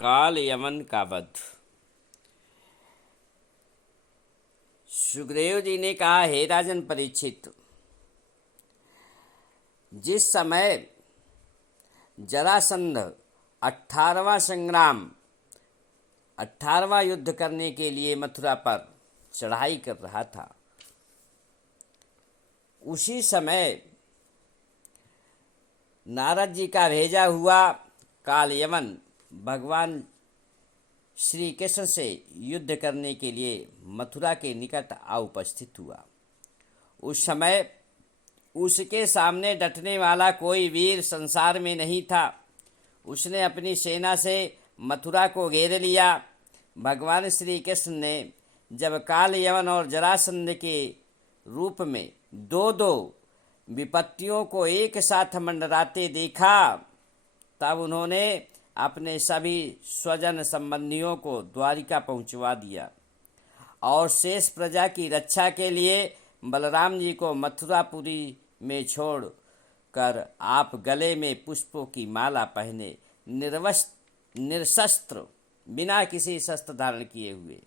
काल यमन का वध। सुखदेव जी ने कहा, हे राजन परीक्षित, जिस समय जरासंध 18वां संग्राम 18वां युद्ध करने के लिए मथुरा पर चढ़ाई कर रहा था, उसी समय नारद जी का भेजा हुआ काल यमन भगवान श्री कृष्ण से युद्ध करने के लिए मथुरा के निकट आ उपस्थित हुआ। उस समय उसके सामने डटने वाला कोई वीर संसार में नहीं था। उसने अपनी सेना से मथुरा को घेर लिया। भगवान श्री कृष्ण ने जब काल यमन और जरासंध के रूप में दो दो विपत्तियों को एक साथ मंडराते देखा, तब उन्होंने अपने सभी स्वजन संबंधियों को द्वारिका पहुंचवा दिया और शेष प्रजा की रक्षा के लिए बलराम जी को मथुरापुरी में छोड़ कर आप गले में पुष्पों की माला पहने निरशस्त्र, बिना किसी शस्त्र धारण किए हुए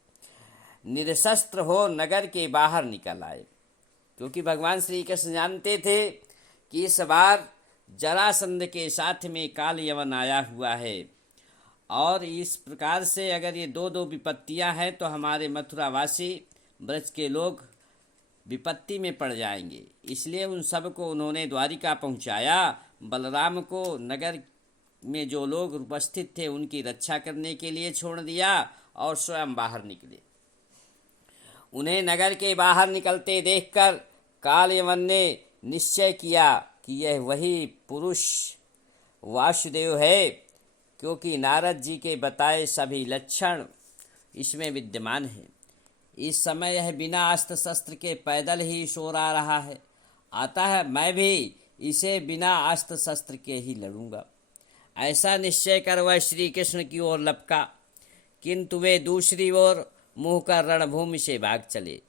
निरशस्त्र हो नगर के बाहर निकल आए, क्योंकि भगवान श्री कृष्ण जानते थे कि इस बार जरासंध के साथ में काल यमन आया हुआ है और इस प्रकार से अगर ये दो दो विपत्तियां हैं तो हमारे मथुरावासी ब्रज के लोग विपत्ति में पड़ जाएंगे। इसलिए उन सब को उन्होंने द्वारिका पहुंचाया। बलराम को नगर में जो लोग उपस्थित थे उनकी रक्षा करने के लिए छोड़ दिया और स्वयं बाहर निकले। उन्हें नगर के बाहर निकलते देखकर काल यमन ने निश्चय किया कि यह वही पुरुष वासुदेव है, क्योंकि नारद जी के बताए सभी लक्षण इसमें विद्यमान हैं। इस समय यह बिना अस्त्र शस्त्र के पैदल ही सो रहा है, आता है मैं भी इसे बिना अस्त्र शस्त्र के ही लड़ूंगा। ऐसा निश्चय कर वह श्री कृष्ण की ओर लपका, किंतु वे दूसरी ओर मुँह कर रणभूमि से भाग चले।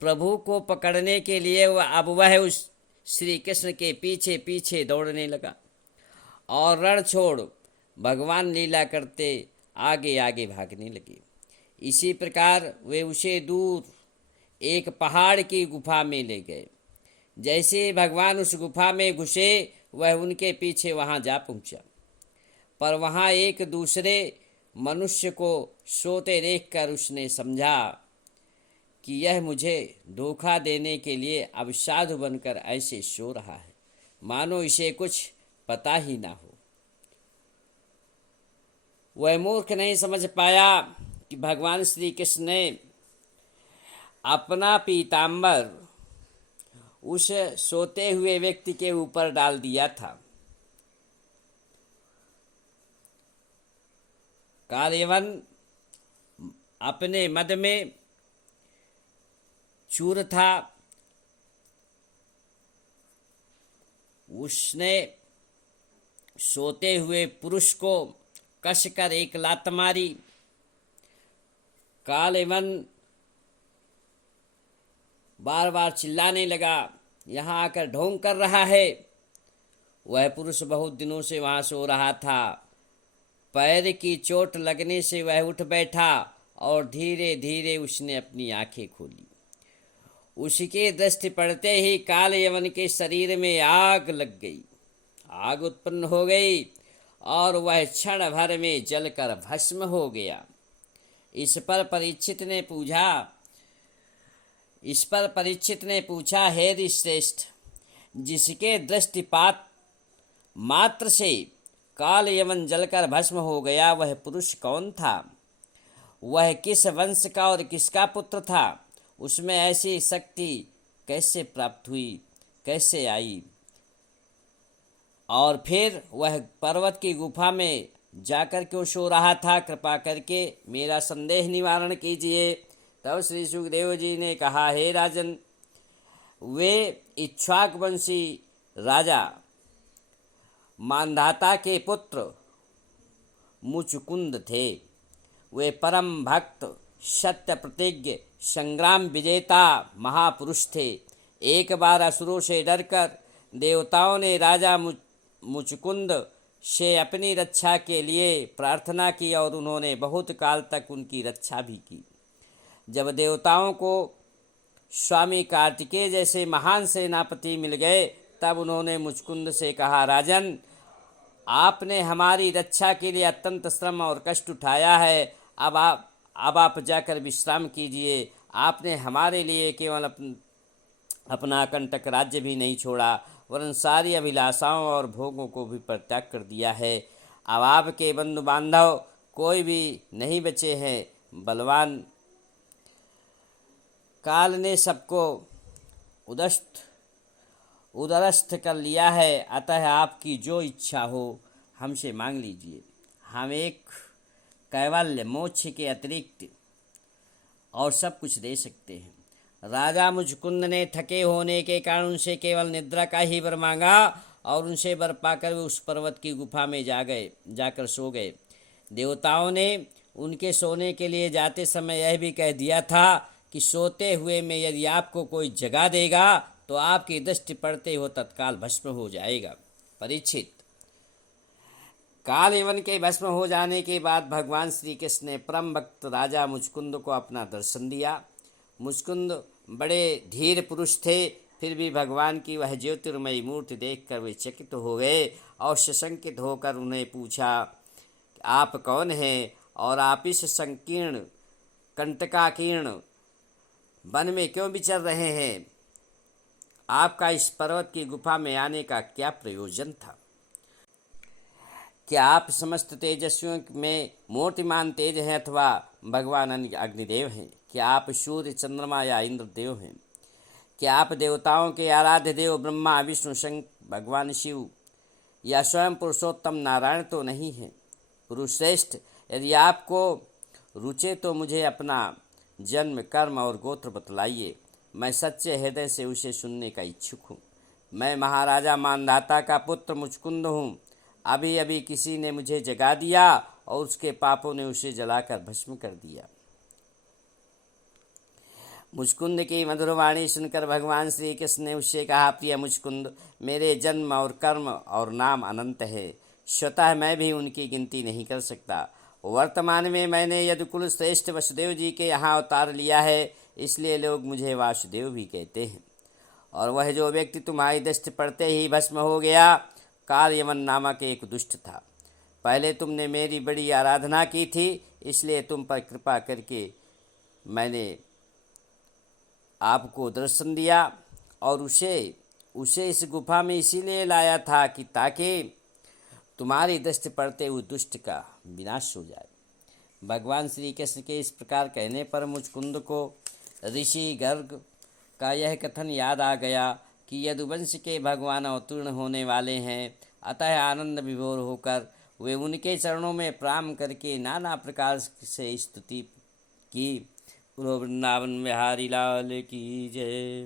प्रभु को पकड़ने के लिए वह उस श्री कृष्ण के पीछे पीछे दौड़ने लगा और रण छोड़ भगवान लीला करते आगे आगे भागने लगे। इसी प्रकार वे उसे दूर एक पहाड़ की गुफा में ले गए। जैसे भगवान उस गुफा में घुसे, वह उनके पीछे वहां जा पहुंचा, पर वहां एक दूसरे मनुष्य को सोते देखकर उसने समझा कि यह मुझे धोखा देने के लिए अब साधु बनकर ऐसे सो रहा है, मानो इसे कुछ पता ही ना हो। वह मूर्ख नहीं समझ पाया कि भगवान श्री कृष्ण ने अपना पीताम्बर उस सोते हुए व्यक्ति के ऊपर डाल दिया था। काल यमन अपने मद में चूर था। उसने सोते हुए पुरुष को कसकर एक लात मारी। काल यमन बार बार चिल्लाने लगा, यहाँ आकर ढोंग कर रहा है। वह पुरुष बहुत दिनों से वहाँ सो रहा था। पैर की चोट लगने से वह उठ बैठा और धीरे धीरे उसने अपनी आंखें खोली। उसके दृष्टि पड़ते ही काल यमन के शरीर में आग लग गई, आग उत्पन्न हो गई और वह क्षण भर में जलकर भस्म हो गया। इस पर परीक्षित ने पूछा, हे ऋषिश्रेष्ठ, जिसके दृष्टिपात मात्र से काल यमन जलकर भस्म हो गया, वह पुरुष कौन था? वह किस वंश का और किसका पुत्र था? उसमें ऐसी शक्ति कैसे प्राप्त हुई, कैसे आई? और फिर वह पर्वत की गुफा में जाकर क्यों सो रहा था? कृपा करके मेरा संदेह निवारण कीजिए। तब श्री सुखदेव जी ने कहा, हे राजन, वे इक्ष्वाकुवंशी राजा मांधाता के पुत्र मुचुकुंद थे। वे परम भक्त, सत्य प्रतिज्ञ, संग्राम विजेता महापुरुष थे। एक बार असुरों से डरकर देवताओं ने राजा मुचुकुंद से अपनी रक्षा के लिए प्रार्थना की और उन्होंने बहुत काल तक उनकी रक्षा भी की। जब देवताओं को स्वामी कार्तिकेय जैसे महान सेनापति मिल गए तब उन्होंने मुचकुंद से कहा, राजन, आपने हमारी रक्षा के लिए अत्यंत श्रम और कष्ट उठाया है। अब आप जाकर विश्राम कीजिए। आपने हमारे लिए केवल अपना कंटक राज्य भी नहीं छोड़ा, वरन सारी अभिलाषाओं और भोगों को भी परित्याग कर दिया है। अब आपके बंधु बांधव कोई भी नहीं बचे हैं। बलवान काल ने सबको उदरस्थ कर लिया है, अतः आपकी जो इच्छा हो हमसे मांग लीजिए। हम एक कैवल्य मोक्ष के अतिरिक्त और सब कुछ दे सकते हैं। राजा मुचकुंद ने थके होने के कारण उनसे केवल निद्रा का ही वर मांगा और उनसे वर पाकर वे उस पर्वत की गुफा में जाकर सो गए। देवताओं ने उनके सोने के लिए जाते समय यह भी कह दिया था कि सोते हुए में यदि आपको कोई जगा देगा तो आपकी दृष्टि पड़ते हो तत्काल भस्म हो जाएगा। परीक्षित, काल यवन के भस्म हो जाने के बाद भगवान श्री कृष्ण ने परम भक्त राजा मुचकुंद को अपना दर्शन दिया। मुचकुंद बड़े धीर पुरुष थे, फिर भी भगवान की वह ज्योतिर्मयी मूर्ति देखकर वे चकित हो गए और सशंकित होकर उन्हें पूछा, आप कौन हैं और आप इस संकीर्ण कंटकाकीर्ण वन में क्यों विचर रहे हैं? आपका इस पर्वत की गुफा में आने का क्या प्रयोजन था? क्या आप समस्त तेजस्वियों में मूर्तिमान तेज हैं अथवा भगवान अग्निदेव हैं? क्या आप सूर्य, चंद्रमा या इंद्रदेव हैं? क्या आप देवताओं के आराध्य देव ब्रह्मा, विष्णु, शंकर, भगवान शिव या स्वयं पुरुषोत्तम नारायण तो नहीं हैं? पुरुषश्रेष्ठ, यदि आपको रुचे तो मुझे अपना जन्म, कर्म और गोत्र बतलाइए। मैं सच्चे हृदय से उसे सुनने का इच्छुक हूँ। मैं महाराजा मानधाता का पुत्र मुचकुंद हूँ। अभी अभी किसी ने मुझे जगा दिया और उसके पापों ने उसे जलाकर भस्म कर दिया। मुचकुंद की मधुर वाणी सुनकर भगवान श्री कृष्ण ने उससे कहा, प्रिय मुचकुंद, मेरे जन्म और कर्म और नाम अनंत है। स्वतः मैं भी उनकी गिनती नहीं कर सकता। वर्तमान में मैंने यदुकुल श्रेष्ठ वसुदेव जी के यहाँ अवतार लिया है, इसलिए लोग मुझे वासुदेव भी कहते हैं। और वह जो व्यक्ति तुम्हारी दृष्टि पड़ते ही भस्म हो गया, काल यमन नामक एक दुष्ट था। पहले तुमने मेरी बड़ी आराधना की थी, इसलिए तुम पर कृपा करके मैंने आपको दर्शन दिया और उसे इस गुफा में इसीलिए लाया था कि ताकि तुम्हारी दृष्टि पड़ते हुए दुष्ट का विनाश हो जाए। भगवान श्री कृष्ण के इस प्रकार कहने पर मुचकुंद को ऋषि गर्ग का यह कथन याद आ गया कि यदुवंश के भगवान अवतीर्ण होने वाले हैं। अतः आनंद विभोर होकर वे उनके चरणों में प्रणाम करके नाना प्रकार से स्तुति की। वृंदावन बिहारी लाल की जय।